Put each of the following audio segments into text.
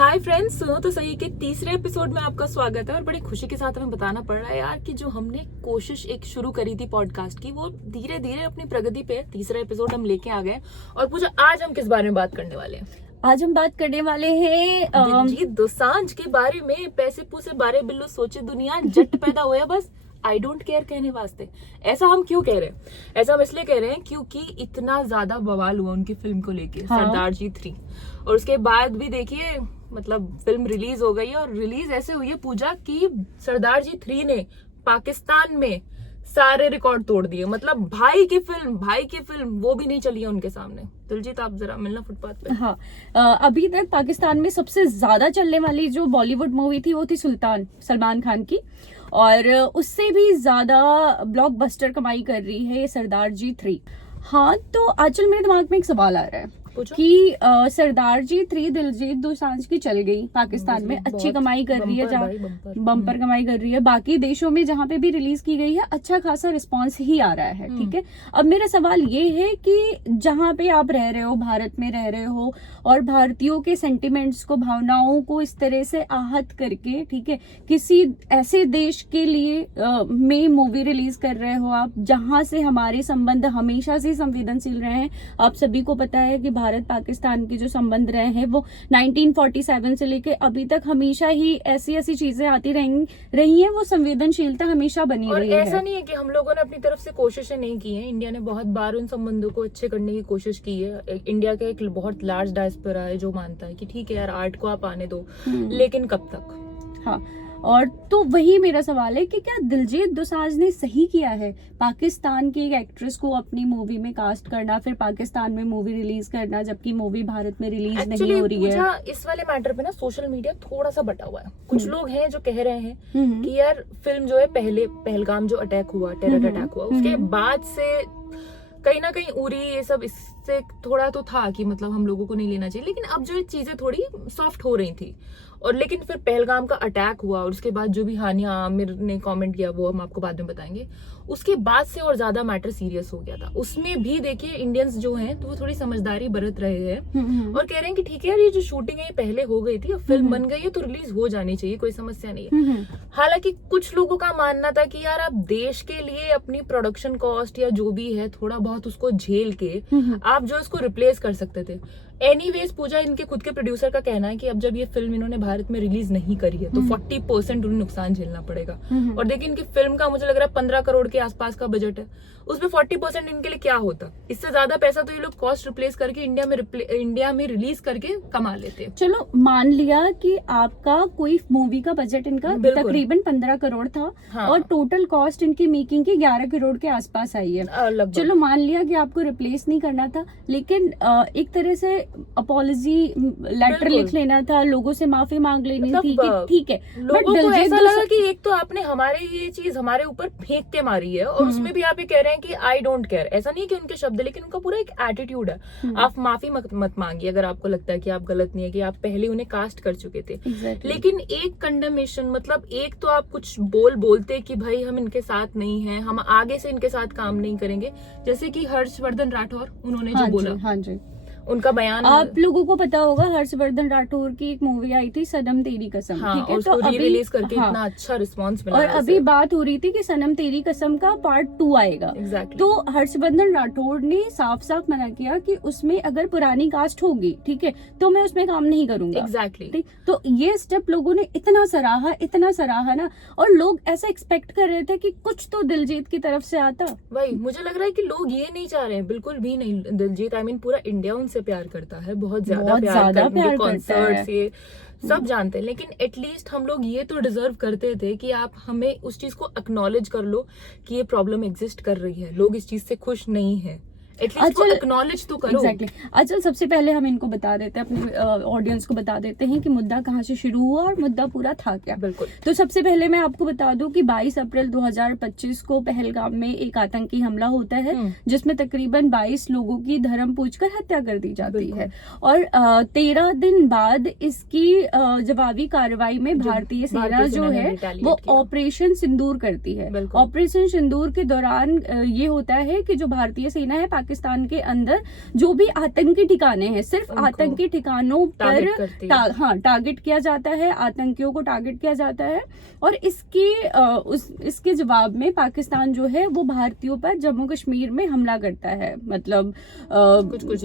Hi friends, सुनो तो सही के तीसरे एपिसोड में आपका स्वागत है। और बड़ी खुशी के साथ हमें बताना पड़ रहा है यार कि जो हमने कोशिश एक शुरू करी थी पॉडकास्ट की, वो धीरे धीरे अपनी प्रगति पे तीसरा एपिसोड हम लेके आ गए। और पूजा, आज हम किस बारे में बात करने वाले हैं? आज हम बात करने वाले हैं दिलजीत दोसांझ के बारे में। पैसे पूसे बारे बिल्लो सोचे दुनिया जट पैदा होया बस आई डोंट केयर कहने वास्ते। ऐसा हम क्यों कह रहे हैं? ऐसा हम इसलिए कह रहे हैं क्योंकि इतना ज्यादा बवाल हुआ उनकी फिल्म को लेके, सरदार जी 3। और उसके बाद भी देखिए, मतलब फिल्म रिलीज हो गई है और रिलीज ऐसे हुई है पूजा कि सरदार जी 3 ने पाकिस्तान में सारे रिकॉर्ड तोड़ दिए। मतलब भाई की फिल्म वो भी नहीं चली है उनके सामने। दिलजीत, आप जरा मिलना फुटपाथ पे। हाँ, अभी तक पाकिस्तान में सबसे ज्यादा चलने वाली जो बॉलीवुड मूवी थी वो थी सुल्तान, सलमान खान की। और उससे भी ज्यादा ब्लॉकबस्टर कमाई कर रही है ये सरदार जी 3। हाँ, तो आजकल मेरे दिमाग में एक सवाल आ रहा है कि सरदार जी 3 दिलजीत दोसांझ की चल गई, पाकिस्तान में अच्छी कमाई कर रही है, जहाँ बम्पर कमाई कर रही है। बाकी देशों में जहाँ पे भी रिलीज की गई है अच्छा खासा रिस्पांस ही आ रहा है, ठीक है। अब मेरा सवाल ये है कि जहाँ पे आप रह रहे हो, भारत में रह रहे हो, और भारतीयों के सेंटिमेंट्स को, भावनाओं को इस तरह से आहत करके, ठीक है, किसी ऐसे देश के लिए में मूवी रिलीज कर रहे हो आप, जहाँ से हमारे संबंध हमेशा से संवेदनशील रहे हैं। आप सभी को पता है कि भारत पाकिस्तान के जो संबंध रहे हैं वो 1947 से लेके अभी तक हमेशा ही ऐसी चीजें आती रही हैं, वो संवेदनशीलता हमेशा बनी रही है। और ऐसा नहीं है कि हम लोगों ने अपनी तरफ से कोशिशें नहीं की हैं। इंडिया ने बहुत बार उन संबंधों को अच्छे करने की कोशिश की है। इंडिया का एक बहुत लार्ज डायस्पोरा है जो मानता है कि ठीक है यार, आर्ट को आप आने दो, लेकिन कब तक? हाँ, और तो वही मेरा सवाल है कि क्या दिलजीत दोसांझ ने सही किया है पाकिस्तान की एक एक्ट्रेस को अपनी मूवी में कास्ट करना, फिर पाकिस्तान में मूवी रिलीज करना, जबकि मूवी भारत में रिलीज नहीं हो रही है? इस वाले मैटर पे ना सोशल मीडिया थोड़ा सा बटा हुआ है। कुछ लोग हैं जो कह रहे हैं कि यार फिल्म जो है, पहले पहलगाम जो अटैक हुआ, टेरर अटैक हुआ, उसके बाद से कहीं ना कहीं उरी ये सब इससे थोड़ा तो था कि मतलब हम लोगों को नहीं लेना चाहिए, लेकिन अब जो ये चीजें थोड़ी सॉफ्ट हो रही थी। और लेकिन फिर पहलगाम का अटैक हुआ और उसके बाद जो भी हानिया आमिर ने कमेंट किया वो हम आपको बाद में बताएंगे। उसके बाद से और ज्यादा मैटर सीरियस हो गया था। उसमें भी देखिए इंडियंस जो हैं तो वो थोड़ी समझदारी बरत रहे हैं और कह रहे हैं कि ठीक है यार, ये जो शूटिंग है ये पहले हो गई थी, अब फिल्म बन गई है तो रिलीज हो जानी चाहिए, कोई समस्या नहीं है। हालांकि कुछ लोगों का मानना था कि यार आप देश के लिए अपनी प्रोडक्शन कॉस्ट या जो भी है थोड़ा बहुत उसको झेल के आप जो इसको रिप्लेस कर सकते थे। एनीवेज पूजा, इनके खुद के प्रोड्यूसर का कहना है कि अब जब ये फिल्म इन्होंने भारत में रिलीज नहीं करी है तो 40% उन्हें नुकसान झेलना पड़ेगा। और देखिए इनकी फिल्म का मुझे लग रहा है 15 करोड़ के आसपास का बजट है, उसमें 40% इनके लिए क्या होता? इससे ज्यादा पैसा तो ये लोग कॉस्ट रिप्लेस करके इंडिया में रिलीज करके कमा लेते हैं। चलो मान लिया कि आपका कोई मूवी का बजट इनका तकरीबन 15 करोड़ था। हाँ। और टोटल कॉस्ट इनकी मेकिंग की 11 करोड़ के आसपास आई है। चलो मान लिया कि आपको रिप्लेस नहीं करना था, लेकिन एक तरह से अपॉलजी लेटर लिख लेना था, लोगों से माफी मांग लेनी थी कि ठीक है। लोगों को ऐसा लगा कि एक तो आपने हमारे ये चीज हमारे ऊपर फेंक के मारी है और उसमें भी आप ये कह रहे हैं कि आई डोंट केयर। ऐसा नहीं कि उनके शब्द है, लेकिन उनका पूरा एक एटीट्यूड है। आप माफी मत मांगिए अगर आपको लगता है कि आप गलत नहीं है, कि आप पहले उन्हें कास्ट कर चुके थे। लेकिन एक कंडेमेशन, मतलब एक तो आप कुछ बोलते कि भाई हम इनके साथ नहीं हैं, हम आगे से इनके साथ काम नहीं करेंगे। जैसे कि हर्षवर्धन राठौर उन्होंने जो बोला, हाँ जी, उनका बयान आप लोगों को पता होगा, हर्षवर्धन राठौर की एक मूवी आई थी सनम तेरी कसम, हाँ, ठीक है, तो अभी रिलीज करके इतना अच्छा रिस्पांस मिला। और अभी बात हो रही थी कि सनम तेरी कसम का पार्ट 2 आएगा। तो हर्षवर्धन राठौर ने साफ साफ मना किया कि उसमें अगर पुरानी कास्ट होगी, ठीक है, तो मैं उसमें काम नहीं करूंगा। एग्जैक्टली। तो ये स्टेप लोगों ने इतना सराहा ना, और लोग ऐसा एक्सपेक्ट कर रहे थे कि कुछ तो दिलजीत की तरफ से आता। वही मुझे लग रहा है कि लोग ये नहीं चाह रहे हैं, बिल्कुल भी नहीं। दिलजीत पूरा इंडिया उनसे प्यार करता है, बहुत ज्यादा प्यार कॉन्सर्ट्स ये सब जानते हैं, लेकिन एटलीस्ट हम लोग ये तो डिजर्व करते थे कि आप हमें उस चीज को एक्नॉलेज कर लो कि ये प्रॉब्लम एग्जिस्ट कर रही है, लोग इस चीज से खुश नहीं है। एक्नॉलेज तो करो। एग्जैक्टली। अच्छा, सबसे पहले हम इनको बता देते हैं, अपने ऑडियंस को बता देते हैं कि मुद्दा कहाँ से शुरू हुआ और मुद्दा पूरा था क्या। बिल्कुल। तो सबसे पहले मैं आपको बता दूं कि 22 अप्रैल 2025 को पहलगाम में एक आतंकी हमला होता है, जिसमें तकरीबन 22 लोगों की धर्म पूछकर हत्या कर दी जाती है। और 13 दिन बाद इसकी जवाबी कार्रवाई में भारतीय सेना जो है वो ऑपरेशन सिंदूर करती है। ऑपरेशन सिंदूर के दौरान ये होता है कि जो भारतीय सेना है पाकिस्तान के अंदर जो भी आतंकी ठिकाने हैं, सिर्फ आतंकी ठिकानों पर टारगेट किया जाता है, आतंकियों को टारगेट किया जाता है। और इसके जवाब में पाकिस्तान जो है वो भारतीयों पर जम्मू कश्मीर में हमला करता है, मतलब कुछ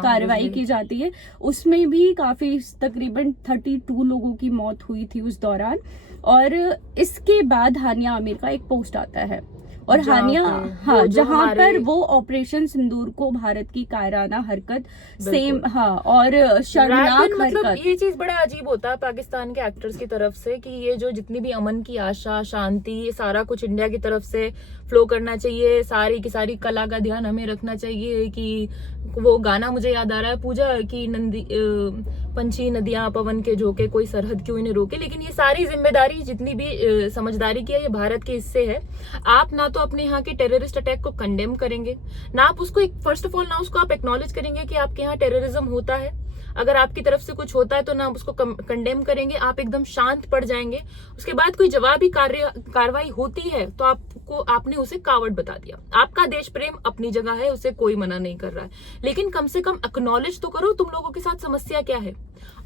कार्रवाई की जाती है। उसमें भी काफी तकरीबन 32 लोगों की मौत हुई थी उस दौरान। और इसके बाद हानिया आमिर का एक पोस्ट आता है, और हानिया जहां पर वो ऑपरेशन सिंदूर को भारत की कायराना हरकत सेम और शर्मनाक मतलब हरकत। ये चीज बड़ा अजीब होता है पाकिस्तान के एक्टर्स की तरफ से कि ये जो जितनी भी अमन की आशा, शांति, ये सारा कुछ इंडिया की तरफ से फ्लो करना चाहिए, सारी की सारी कला का ध्यान हमें रखना चाहिए। कि वो गाना मुझे याद आ रहा है पूजा की, पंछी नदियां पवन के झोंके, कोई सरहद क्यों इन्हें रोके। लेकिन ये सारी जिम्मेदारी जितनी भी समझदारी की है, ये भारत के हिस्से है। आप ना तो अपने यहाँ के टेररिस्ट अटैक को कंडेम करेंगे, ना आप उसको फर्स्ट ऑफ ऑल ना उसको आप एक्नॉलेज करेंगे कि आपके यहाँ टेररिज्म होता है। अगर आपकी तरफ से कुछ होता है तो ना उसको कंडेम करेंगे, आप एकदम शांत पड़ जाएंगे। उसके बाद कोई जवाबी कार्रवाई होती है तो आपने उसे कावड़ बता दिया। आपका देश प्रेम अपनी जगह है, उसे कोई मना नहीं कर रहा है, लेकिन कम से कम एक्नॉलेज तो करो तुम लोगों के साथ समस्या क्या है।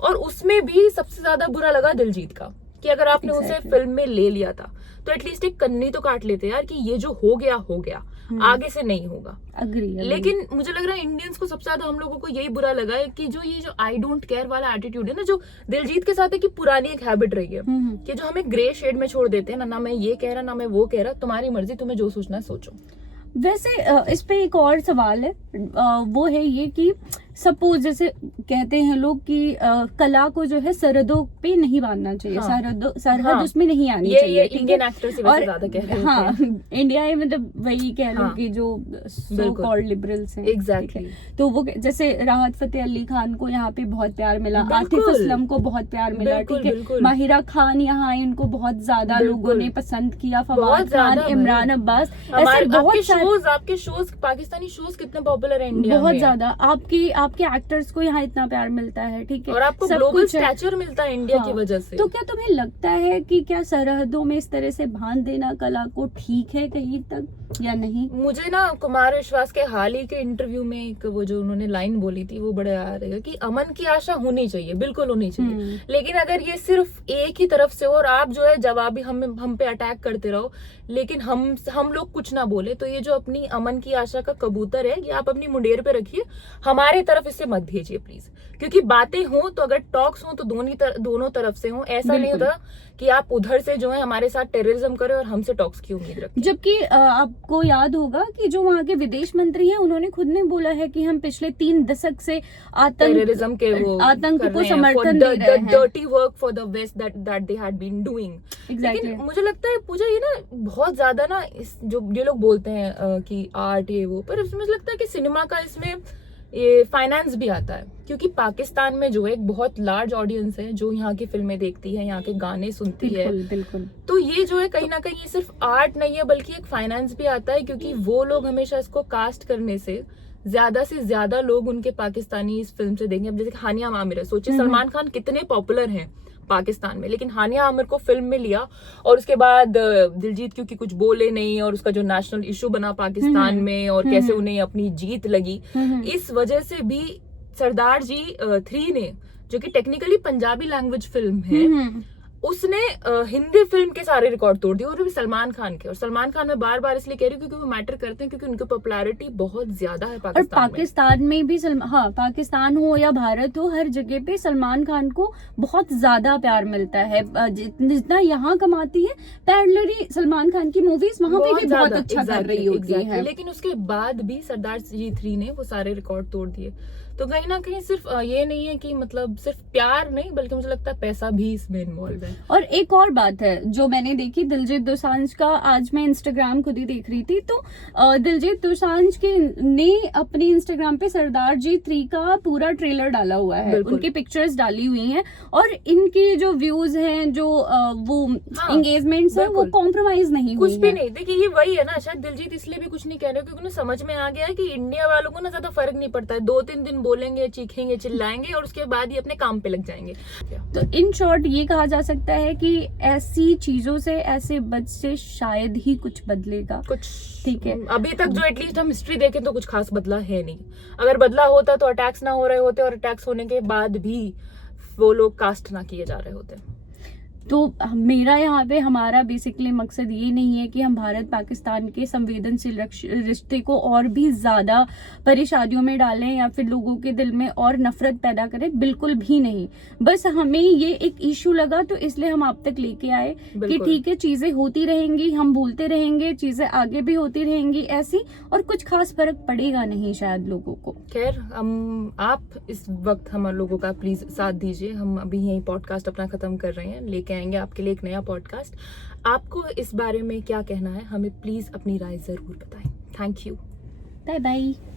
और उसमें भी सबसे ज्यादा बुरा लगा दिलजीत का, कि अगर आपने उसे फिल्म में ले लिया था तो एटलीस्ट एक कन्नी तो काट लेते यार, कि ये जो हो गया आगे से नहीं होगा। अग्री। लेकिन मुझे लग रहा है इंडियंस को सबसे ज्यादा हम लोगों को यही बुरा लगा है कि जो ये जो आई डोंट केयर वाला एटीट्यूड है ना, जो दिलजीत के साथ है, कि पुरानी एक हैबिट रही है कि जो हमें ग्रे शेड में छोड़ देते हैं ना मैं ये कह रहा ना मैं वो कह रहा, तुम्हारी मर्जी, तुम्हें जो सोचना है सोचो। वैसे इस पे एक और सवाल है, वो है ये कि सपोज जैसे कहते हैं लोग कि कला को जो है सरहदों पे नहीं बांधना चाहिए, सरहद उसमें नहीं आनी चाहिए। इंडियन एक्टर्स ज्यादा कह रहे हैं। इंडिया में मतलब वही कह लो कि जो सो कॉल्ड लिबरल्स हैं, एग्जैक्टली। तो वो जैसे राहत फतेह अली खान को यहाँ पे बहुत प्यार मिला, आतिफ असलम को बहुत प्यार मिला, ठीक है, माहिरा खान यहाँ आई, उनको बहुत ज्यादा लोगों ने पसंद किया, फवाद खान, इमरान अब्बास, ऐसे बहुत शोज, आपके शोज, पाकिस्तानी शोज कितने पॉपुलर है इंडिया में, बहुत ज्यादा। आपके एक्टर्स को यहाँ इतना प्यार मिलता है, ठीक है, और आपको ग्लोबल स्टैचर मिलता है इंडिया की वजह से। तो क्या तुम्हें लगता है कि क्या सरहदों में इस तरह से बांध देना कला को ठीक है कहीं तक या नहीं? मुझे ना कुमार विश्वास के हाल ही के इंटरव्यू में एक वो जो उन्होंने लाइन बोली थी वो बड़ा याद है, कि अमन की आशा होनी चाहिए, बिल्कुल होनी चाहिए, लेकिन अगर ये सिर्फ एक ही तरफ से हो और आप जो है जवाबी हम पे अटैक करते रहो, लेकिन हम लोग कुछ ना बोले, तो ये जो अपनी अमन की आशा का कबूतर है ये आप अपनी मुंडेर पे रखिए, हमारे तरफ इसे मत भेजिए प्लीज। क्योंकि बातें हो तो अगर टॉक्स हो तो दोनों तरफ से हो, ऐसा नहीं होता कि आप उधर से जो है हमारे साथ टेररिज्म करें और हमसे टॉक्स की उम्मीद रखें। जबकि आपको याद होगा कि जो वहाँ के विदेश मंत्री हैं उन्होंने खुद ने बोला है कि हम पिछले 3 दशक से टेररिज्म के आतंक को समर्थन दे रहे हैं, dirty work for the West that they had been doing. लेकिन मुझे लगता है पूजा ये ना बहुत ज्यादा ना जो ये लोग बोलते हैं कि आर्ट ये वो, पर मुझे लगता है कि सिनेमा का इसमें ये फाइनेंस भी आता है, क्योंकि पाकिस्तान में जो एक बहुत लार्ज ऑडियंस है जो यहाँ की फिल्में देखती है, यहाँ के गाने सुनती है, बिल्कुल। तो ये जो है कहीं ना कहीं ये सिर्फ आर्ट नहीं है बल्कि एक फाइनेंस भी आता है, क्योंकि वो लोग हमेशा इसको कास्ट करने से ज्यादा लोग उनके पाकिस्तानी इस फिल्म से देंगे। अब जैसे हानिया आमिर है, सोचिए सलमान खान कितने पॉपुलर हैं पाकिस्तान में, लेकिन हानिया आमिर को फिल्म में लिया और उसके बाद दिलजीत क्योंकि कुछ बोले नहीं और उसका जो नेशनल इशू बना पाकिस्तान में और कैसे उन्हें अपनी जीत लगी, इस वजह से भी सरदार जी 3 ने, जो कि टेक्निकली पंजाबी लैंग्वेज फिल्म है, उसने हिंदी फिल्म के सारे रिकॉर्ड तोड़ दिए, और भी सलमान खान के। और सलमान खान मैं बार बार इसलिए कह रही हूँ क्योंकि वो मैटर करते हैं, क्योंकि उनकी पॉपुलैरिटी बहुत ज्यादा है पाकिस्तान और पाकिस्तान में भी पाकिस्तान हो या भारत हो, हर जगह पे सलमान खान को बहुत ज्यादा प्यार मिलता है। जितना यहाँ कमाती है पैरेलली सलमान खान की मूवीज वहाँ पे भी बहुत अच्छा कर रही होती है। लेकिन उसके बाद भी सरदार जी 3 ने वो सारे रिकॉर्ड तोड़ दिए। तो कहीं ना कहीं सिर्फ ये नहीं है कि मतलब सिर्फ प्यार नहीं, बल्कि मुझे लगता है पैसा भी इसमें इन्वॉल्व है। और एक और बात है जो मैंने देखी, दिलजीत दोसांझ का, आज मैं इंस्टाग्राम खुद ही देख रही थी, तो दिलजीत दोसांझ ने अपने इंस्टाग्राम पे सरदार जी 3 का पूरा ट्रेलर डाला हुआ है, उनकी पिक्चर्स डाली हुई हैं, और इनकी जो व्यूज हैं, जो वो एंगेजमेंट्स हैं, वो कॉम्प्रोमाइज नहीं हुई, कुछ भी नहीं। देखिए ये वही है ना, शायद दिलजीत इसलिए भी कुछ नहीं कह रहे क्योंकि उन्हें समझ में आ गया है कि इंडिया वालों को ना ज्यादा फर्क नहीं पड़ता है, 2-3 दिन बोलेंगे, चीखेंगे, चिल्लाएंगे और उसके बाद ही अपने काम पे लग जाएंगे। तो इन शॉर्ट ये कहा जा सकता है कि ऐसी चीजों से, ऐसे बद से शायद ही कुछ बदलेगा कुछ। ठीक है, अभी तक जो एटलीस्ट हम हिस्ट्री देखें तो कुछ खास बदला है नहीं। अगर बदला होता तो अटैक्स ना हो रहे होते, और अटैक्स होने के बाद भी वो लोग कास्ट ना किए जा रहे होते। तो मेरा यहाँ पे हमारा बेसिकली मकसद ये नहीं है कि हम भारत पाकिस्तान के संवेदनशील रिश्ते को और भी ज्यादा परेशानियों में डालें या फिर लोगों के दिल में और नफरत पैदा करें, बिल्कुल भी नहीं। बस हमें ये एक इशू लगा तो इसलिए हम आप तक लेके आए कि ठीक है, चीजें होती रहेंगी, हम भूलते रहेंगे, चीजें आगे भी होती रहेंगी ऐसी, और कुछ खास फर्क पड़ेगा नहीं शायद लोगों को। खैर, आप इस वक्त हमारे लोगों का प्लीज साथ दीजिए। हम अभी यही पॉडकास्ट अपना खत्म कर रहे हैं, लेके आएंगे आपके लिए एक नया पॉडकास्ट। आपको इस बारे में क्या कहना है, हमें प्लीज अपनी राय जरूर बताएं। Thank you, bye bye.